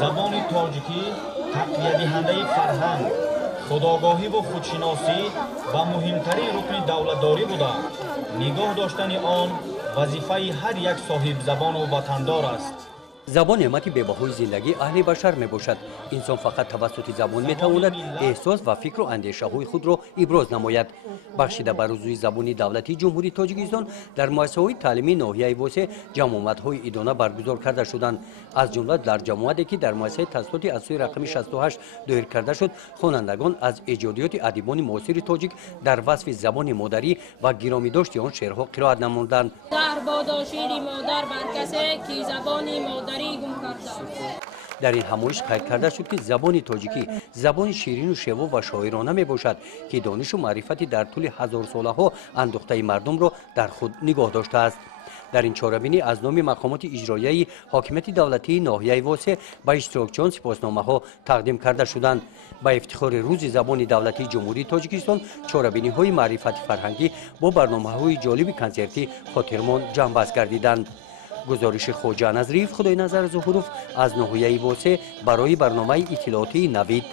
забони тоҷикӣ тақвиятдиҳандаи фарҳанг, худогоҳӣ ва худшиносӣ ба муҳимтарин рукни давлатдорӣ буда, нигоҳ доштани он вазифаи ҳар як соҳибзабону ватандор аст. забон неъмати бебаҳои зиндагии аҳли башар мебошад. инсон фақат тавассути забон метавонад эҳсос ва фикру андешаҳои худро иброз намояд. бахшида ба рӯзуи забони давлатии ҷумҳурии тоҷикистон дар муассисаҳои таълимии ноҳияи восеъ ҷамъомадҳои идона баргузор карда шуданд. аз ҷумла дар ҷамъомаде ки дар муассисаи таъссисоти асосии рақами 68 доир карда шуд, хонандагон аз эҷодиёти адибони муосири тоҷик дар васфи забони модарӣ ва гиромидошти он шеърҳо қироат намуданд. дар бодо шири модар бар касе ки забони модарӣ гум карда. дар ин ҳамоиш қайд карда шуд ки забони тоҷикӣ забони ширину шево ва шоирона мебошад ки донишу маърифати дар тӯли ҳазорсолаҳо андӯхтаи мардумро дар худ нигоҳ доштааст. дар ин чорабинӣ аз номи мақомоти иҷроияи ҳокимияти давлатии ноҳияи восеъ ба иштирокчиён сипосномаҳо тақдим карда шуданд. ба ифтихори рӯзи забони давлатии ҷумҳурии тоҷикистон чорабиниҳои маърифати фарҳангӣ бо барномаҳои ҷолиби консертӣ хотирмон ҷамъбаст гардиданд. гузориши хоҷа назриев, худоиназар зуҳуров аз ноҳияи восеъ барои барномаи иттилоотии Навид.